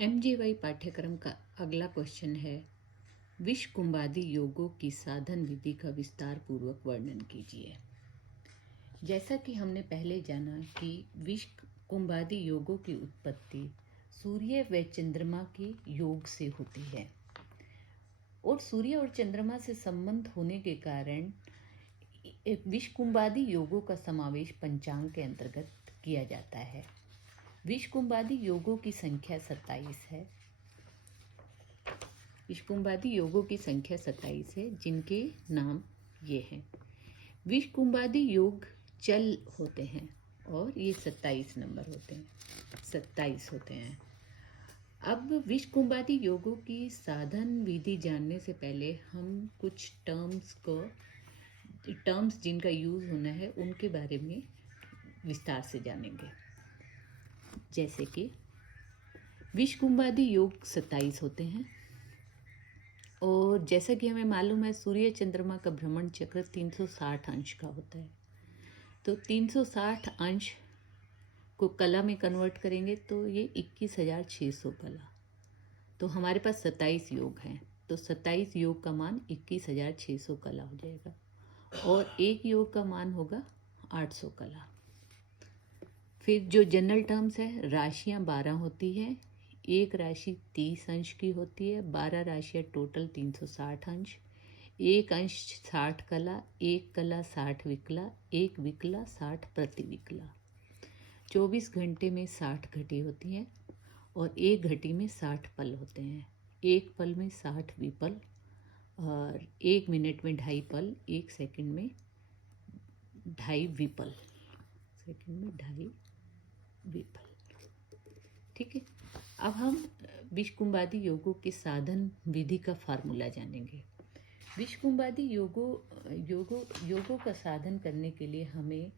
एमजेवाई पाठ्यक्रम का अगला क्वेश्चन है, विषकुंभादि योगों की साधन विधि का विस्तार पूर्वक वर्णन कीजिए। जैसा कि हमने पहले जाना कि विषकुंभादि योगों की उत्पत्ति सूर्य व चंद्रमा के योग से होती है और सूर्य और चंद्रमा से संबंध होने के कारण विषकुंभादि योगों का समावेश पंचांग के अंतर्गत किया जाता है। विषकुंभादि योगों की संख्या 27 है। विषकुंभादि योगों की संख्या 27 है, जिनके नाम ये हैं। विषकुंभादि योग चल होते हैं और ये 27 नंबर होते हैं, 27 होते हैं। अब विषकुंभादि योगों की साधन विधि जानने से पहले हम कुछ टर्म्स जिनका यूज होना है उनके बारे में विस्तार से जानेंगे। जैसे कि विषकुंभादि योग 27 होते हैं और जैसा कि हमें मालूम है सूर्य चंद्रमा का भ्रमण चक्र 360 अंश का होता है। तो 360 अंश को कला में कन्वर्ट करेंगे तो ये 21,600 कला। तो हमारे पास 27 योग हैं, तो 27 योग का मान 21,600 कला हो जाएगा और एक योग का मान होगा 800 कला। फिर जो जनरल टर्म्स है, राशियाँ 12 होती हैं। एक राशि 30 अंश की होती है, 12 राशियाँ टोटल 360 अंश। एक अंश 60 कला, एक कला 60 विकला, एक विकला 60 प्रतिविकला। 24 घंटे में 60 घटी होती हैं और एक घटी में 60 पल होते हैं। एक पल में 60 विपल और एक मिनट में 2.5 पल, एक सेकंड में 2.5 विपल, सेकंड में 2.5 विपल। ठीक है, अब हम विषकुंभादि योगों के साधन विधि का फार्मूला जानेंगे। विषकुंभादि योगों का साधन करने के लिए हमें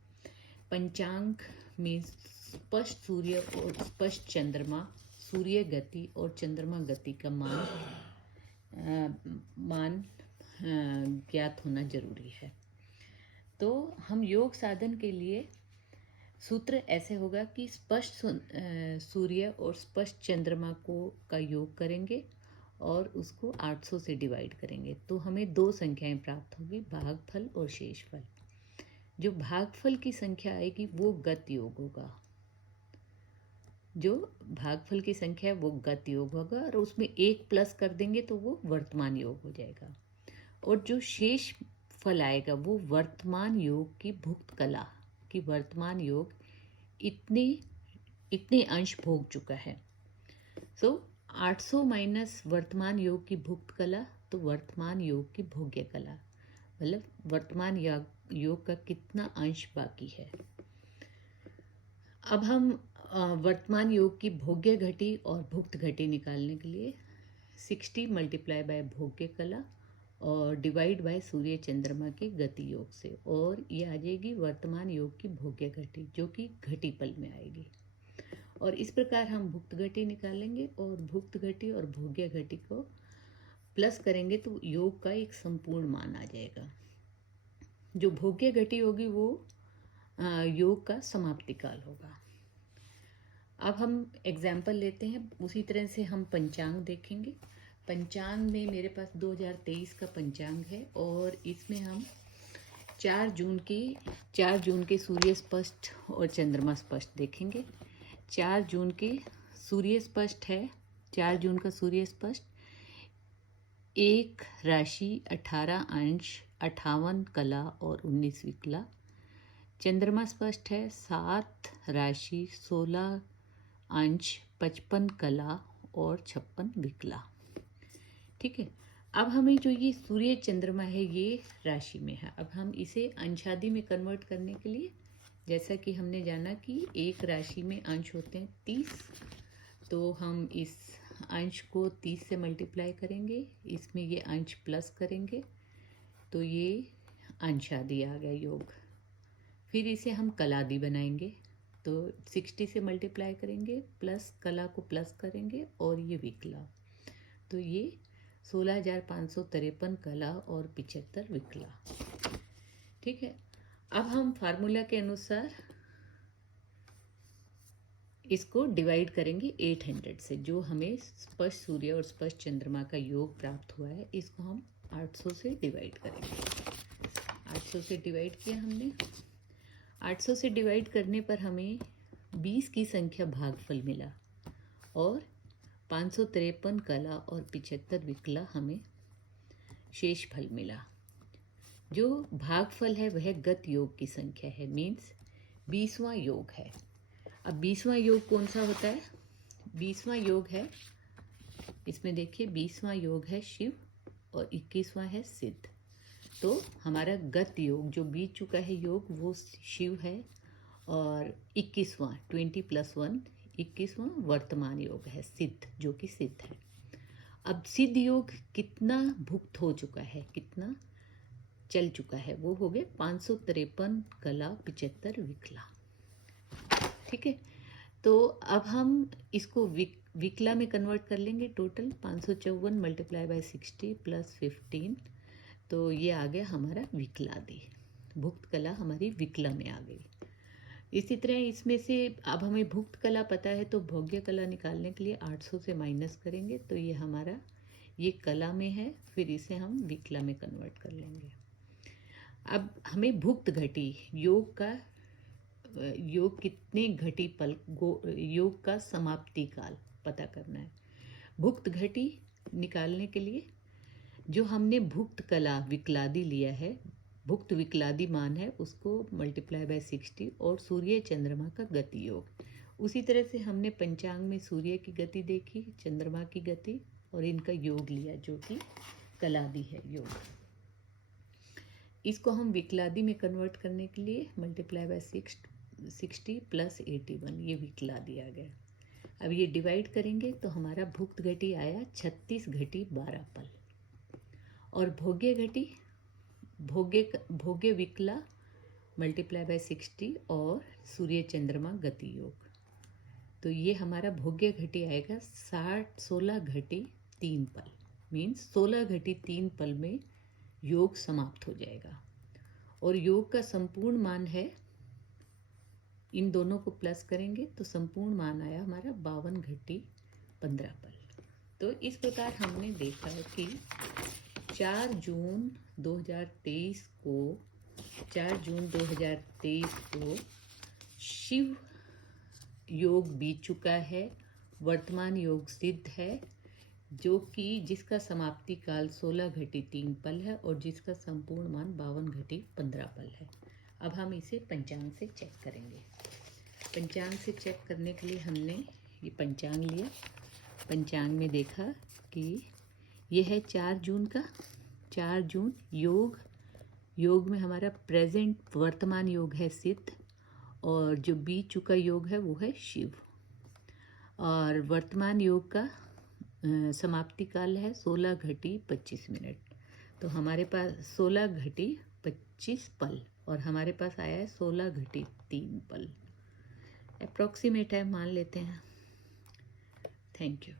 पंचांग में स्पष्ट सूर्य और स्पष्ट चंद्रमा, सूर्य गति और चंद्रमा गति का मान ज्ञात होना जरूरी है। तो हम योग साधन के लिए सूत्र ऐसे होगा कि स्पष्ट सूर्य और स्पष्ट चंद्रमा का योग करेंगे और उसको 800 से डिवाइड करेंगे तो हमें 2 संख्याएं प्राप्त होगी, भागफल और शेषफल। जो भागफल की संख्या आएगी वो गत योग होगा, जो भागफल की संख्या है वो गत योग होगा और उसमें 1 प्लस कर देंगे तो वो वर्तमान योग हो जाएगा। और जो शेष फल आएगा वो वर्तमान योग की भुक्त कला कि वर्तमान योग इतने अंश भोग चुका है। 800 माइनस वर्तमान योग की भुक्त कला तो वर्तमान योग की भोग्य कला, मतलब वर्तमान योग का कितना अंश बाकी है। अब हम वर्तमान योग की भोग्य घटी और भुक्त घटी निकालने के लिए 60 मल्टीप्लाई बाय भोग्य कला और डिवाइड बाय सूर्य चंद्रमा के गति योग से, और ये आ जाएगी वर्तमान योग की भोग्य घटी जो कि घटी पल में आएगी। और इस प्रकार हम भुक्त घटी निकालेंगे और भुक्त घटी और भोग्य घटी को प्लस करेंगे तो योग का एक संपूर्ण मान आ जाएगा। जो भोग्य घटी होगी वो योग का समाप्ति काल होगा। अब हम एग्जाम्पल लेते हैं, उसी तरह से हम पंचांग देखेंगे। पंचांग में मेरे पास 2023 का पंचांग है और इसमें हम 4 जून के सूर्य स्पष्ट और चंद्रमा स्पष्ट देखेंगे। 4 जून के सूर्य स्पष्ट है, 4 जून का सूर्य स्पष्ट, एक राशि 18 अंश 58 कला और 19 विकला। चंद्रमा स्पष्ट है, 7 राशि 16 अंश 55 कला और 56 विकला। ठीक है, अब हमें जो ये सूर्य चंद्रमा है ये राशि में है। अब हम इसे अंशादि में कन्वर्ट करने के लिए, जैसा कि हमने जाना कि एक राशि में अंश होते हैं 30, तो हम इस अंश को 30 से मल्टीप्लाई करेंगे, इसमें ये अंश प्लस करेंगे तो ये अंशादि आ गया योग। फिर इसे हम कलादि बनाएंगे तो 60 से मल्टीप्लाई करेंगे प्लस कला को प्लस करेंगे और ये विकला, तो ये 16,553 कला और 75 विकला। ठीक है, अब हम फार्मूला के अनुसार इसको डिवाइड करेंगे 800 से, जो हमें स्पष्ट सूर्य और स्पष्ट चंद्रमा का योग प्राप्त हुआ है, इसको हम 800 से डिवाइड करेंगे। 800 से डिवाइड किया हमने। 800 से डिवाइड करने पर हमें 20 की संख्या भागफल मिला और 553 कला और 75 विकला हमें शेष फल मिला। जो भागफल है वह गत योग की संख्या है, मीन्स 20वां योग है। अब 20वां योग कौन सा होता है? 20वां योग है, इसमें देखिए 20वां योग है शिव और 21वां है सिद्ध। तो हमारा गत योग जो बीत चुका है योग वो शिव है और 21वां 20 + 1 21वां वर्तमान योग है सिद्ध, जो कि सिद्ध है। अब सिद्ध योग कितना भुक्त हो चुका है, कितना चल चुका है, वो हो गए 553 कला 75 विकला। ठीक है, तो अब हम इसको विकला में कन्वर्ट कर लेंगे। टोटल 554 × 60 + 15, तो ये आ गया हमारा विकलादि। भुक्त कला हमारी विकला में आ गई। इसी तरह इसमें से अब हमें भुक्त कला पता है, तो भोग्य कला निकालने के लिए 800 से माइनस करेंगे, तो ये हमारा ये कला में है, फिर इसे हम विकला में कन्वर्ट कर लेंगे। अब हमें भुक्त घटी योग कितने घटी पल योग का समाप्ति काल पता करना है। भुक्त घटी निकालने के लिए जो हमने भुक्त कला विकलादि लिया है, भुक्त विकलादि मान है, उसको × 60 और सूर्य चंद्रमा का गति योग। उसी तरह से हमने पंचांग में सूर्य की गति देखी, चंद्रमा की गति और इनका योग लिया, जो कि कलादि है योग। इसको हम विकलादि में कन्वर्ट करने के लिए × 60 + 81, ये विकलादि आ गया। अब ये डिवाइड करेंगे तो हमारा भुक्त घटी आया 36 घटी 12 पल, और भोग्य घटी भोग्य विकला × 60 और सूर्य चंद्रमा गति योग, तो ये हमारा भोग्य घटी आएगा 16 घटी 3 पल, मीन्स 16 घटी 3 पल में योग समाप्त हो जाएगा। और योग का संपूर्ण मान है, इन दोनों को प्लस करेंगे तो संपूर्ण मान आया हमारा 52 घटी 15 पल। तो इस प्रकार हमने देखा कि 4 जून 2023 को शिव योग बीत चुका है, वर्तमान योग सिद्ध है, जो कि जिसका समाप्ति काल 16 घटी 3 पल है और जिसका संपूर्ण मान 52 घटी 15 पल है। अब हम इसे पंचांग से चेक करेंगे। पंचांग से चेक करने के लिए हमने ये पंचांग लिया। पंचांग में देखा कि ये है 4 जून का, 4 जून योग में हमारा प्रेजेंट वर्तमान योग है सिद्ध, और जो बीत चुका योग है वो है शिव, और वर्तमान योग का समाप्ति काल है 16 घटी 25 मिनट। तो हमारे पास 16 घटी 25 पल और हमारे पास आया है 16 घटी 3 पल। अप्रॉक्सीमेट है, मान लेते हैं। Thank you.